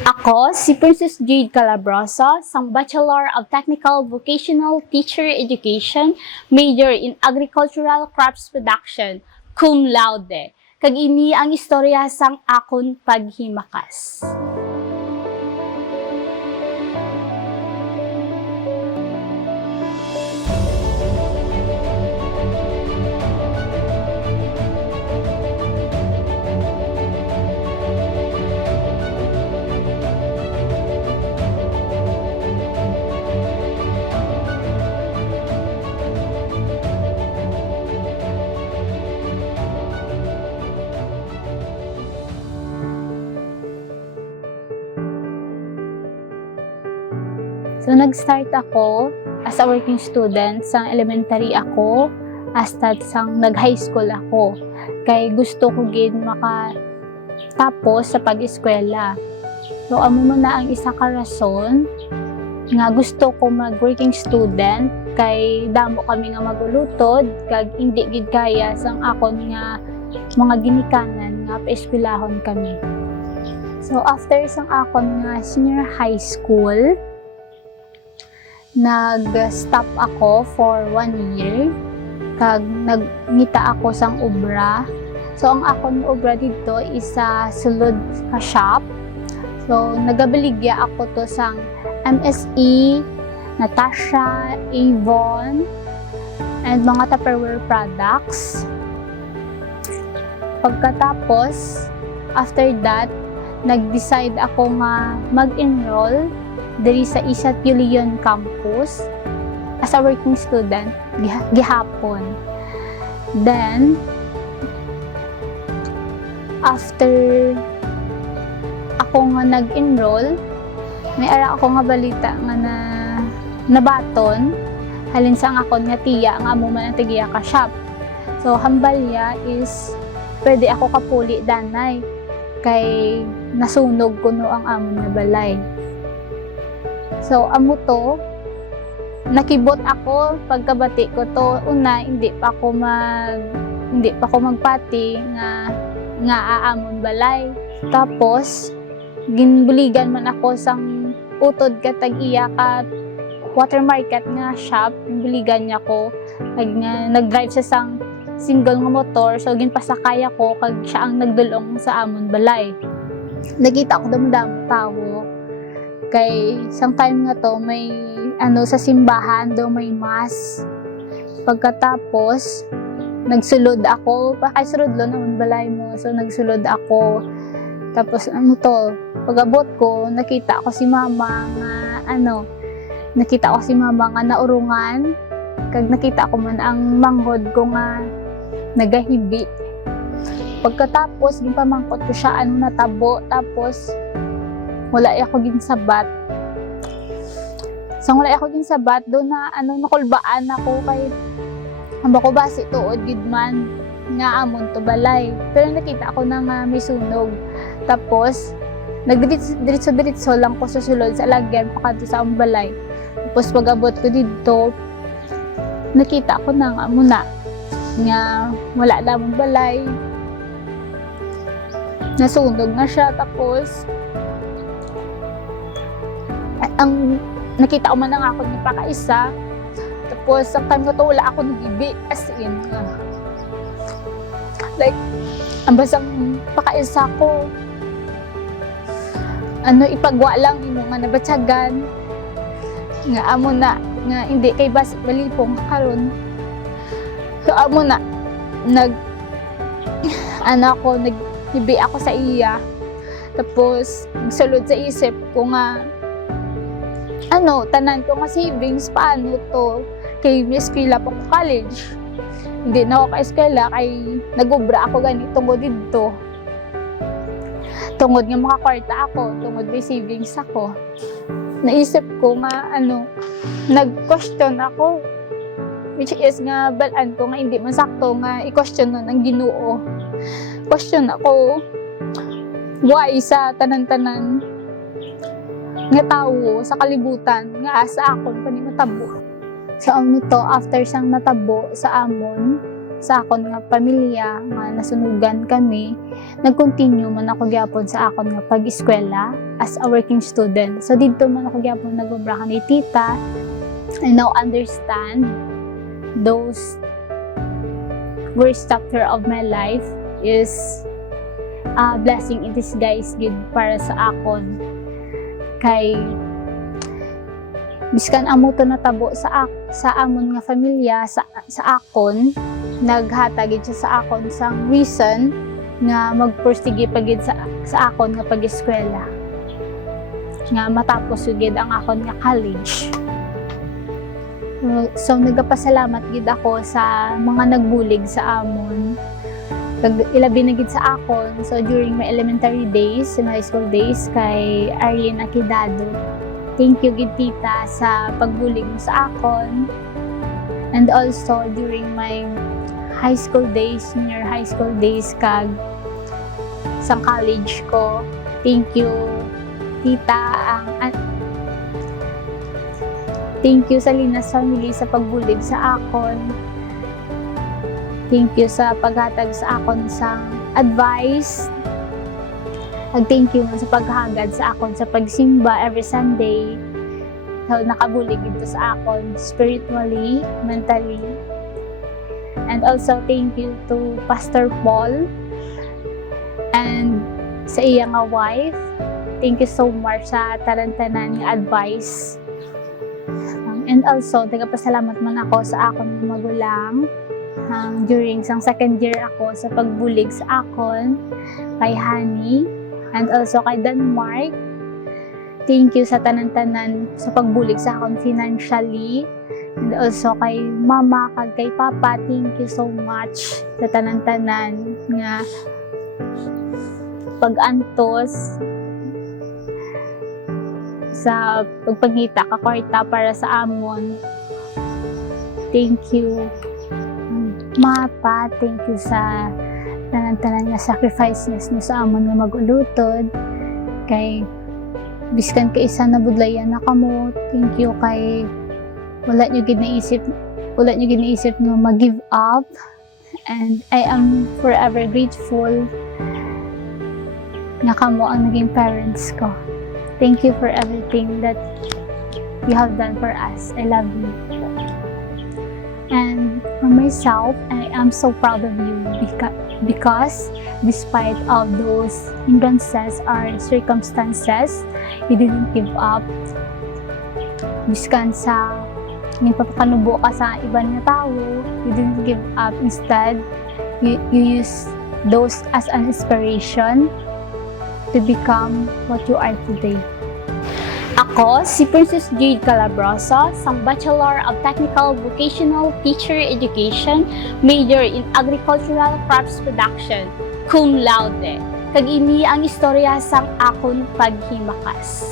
Ako, si Princess Jade Calabrosa, sang Bachelor of Technical Vocational Teacher Education, major in Agricultural Crops Production, cum laude. Kag ini ang istorya sang akon paghimakas. So, nag-start ako as a working student sang elementary ako hasta sang nag-high school ako. Kay gusto ko gid makatapos sa pag-eskwela. So, amo mo na ang isa ka rason nga gusto ko mag-working student kay damo kami nga magulutod kag hindi gid kaya sang akon nga mga ginikanan nga paeskwelahon kami. So, after sang akon nga senior high school, nag-stop ako for 1 year kag nagngita ako sang obra. So ang akong obra dito is sa sulod ka shop. So nagabaligya ako to sang MSE, Natasha, Avon, and mga Tupperware products. Pagkatapos, after that, nag-decide ako nga mag-enroll diri sa Isat Yulion Campus as a working student gihapon. Then, after ako nga nag-enroll, may ara ako nga balita nga nabaton halin sang akon nga tiya nga amo man ang tigiya ka shop. So, hambalya is pwede ako kapuli danay kay nasunog kuno ang amon nga balay. So, amo to, nakibot ako pagkabati ko to. Una, hindi pa ako magpati nga aamon balay. Tapos, ginbuligan man ako sang utod katag iya ka water market nga shop. Ginbuligan niya ko. Nag-drive siya sang single nga motor. So, ginpasakay ako kag siya ang nagdulong sa amon balay. Nakita ko damo-damo tawo. Kay sang time nga to may sa simbahan do may mass. Pagkatapos nagsulod ako, sulod lo naman balay mo. So nagsulod ako. Tapos pag-abot ko nakita ko si mama nga naurungan. Kag nakita ko man ang manghod ko nga nagahibi. Pagkatapos ginpamangkot ko siya natabo. Tapos wala ako ginsabat. So wala ako ginsabat do na nakulbaan ako kay amba ko basi tuod gid man nga amon to balay. Pero nakita ko na nga may sunog. Tapos nagdiretso lang ko sa sulod sa lagyan pakadto sa balay. Tapos pag-abot ko dito nakita ko na nga muna nga wala na mong balay. Nasunog na siya. Tapos ang nakita ko man ang ako ng pakaisa. Tapos sa time ko to wala ako nagibi, as in like ang basang pakaisa ko ipagwa lang ino nga nabatsagan nga amo na nga hindi kay basik balipong karon. So amo na naghibi ako sa iya. Tapos nagsulod sa isip ko nga tanan ko nga savings, paano to? Kay eskwela pa ko college. Hindi na ako ka-eskwela kay nag-ubra ako ganito tungod dito. Tungod nga makakwarta ako, tungod may savings ako. Naisip ko nga nag-question ako. Which is nga balaan ko nga hindi man sakto nga i-question nun ang Ginoo. Question ako, why sa tanan-tanan nga tawo sa kalibutan nga asa akon pa ni matabo. So after sang natabo sa amon, sa akon nga pamilya nga nasunugan kami, nag-continue man ako gyapon sa akon nga pag-eskwela as a working student. So dito man ako gyapon nagobra ni tita. I now understand those worst chapter of my life is a blessing in disguise gid para sa akon. Kay biskan amo to natabo sa amon nga pamilya sa akon, naghatag gid siya sa akon sang reason nga magpursige pa gid sa akon nga pag-eskwela, nga matapos gid ang akon nga college. So nagapasalamat gid ako sa mga nagbulig sa amon, ilabi na gid sa akon. So during my elementary days and high school days kay Arlene Aquidado, thank you gid tita sa pagbulig mo sa akon. And also during my high school days, senior high school days kag sa college ko, thank you tita, thank you sa Linas family sa pagbulig sa akon. Thank you sa paghatag sa akon sa advice. Thank you sa paghagad sa akon sa pagsimba every Sunday. So, nakabulig ito sa akon spiritually, mentally. And also, thank you to Pastor Paul and sa iyang wife. Thank you so much sa tarantanan nga advice. And also, nagapasalamat man ako sa akon magulang during sang second year ako sa pagbulig sa akon, kay Honey, and also kay Denmark. Thank you sa tanan-tanan sa pagbulig sa akon financially. And also kay mama kag kay papa, thank you so much sa tanan-tanan nga pag-antos sa pagpangita ka kwarta para sa amon. Thank you mapa, thank you sa tanan-tanan nga sacrifices niyo sa amon nga mag-ulutod. Kay biskan ka isa na budlayan na kamo, thank you kay wala nyo ginaisip nga mag-give up, and I am forever grateful nga kamo ang naging parents ko. Thank you for everything that you have done for us. I love you. And for myself, I am so proud of you because despite of those hindrances or circumstances, you didn't give up. Biskan sa nagpapakanubo ka sa ibang nga tao, you didn't give up. Instead, you use those as an inspiration to become what you are today. Ako, si Princess Jade Calabroso, sang Bachelor of Technical Vocational Teacher Education, major in Agricultural Crops Production, cum laude. Kag ini ang istorya sang akon paghimakas.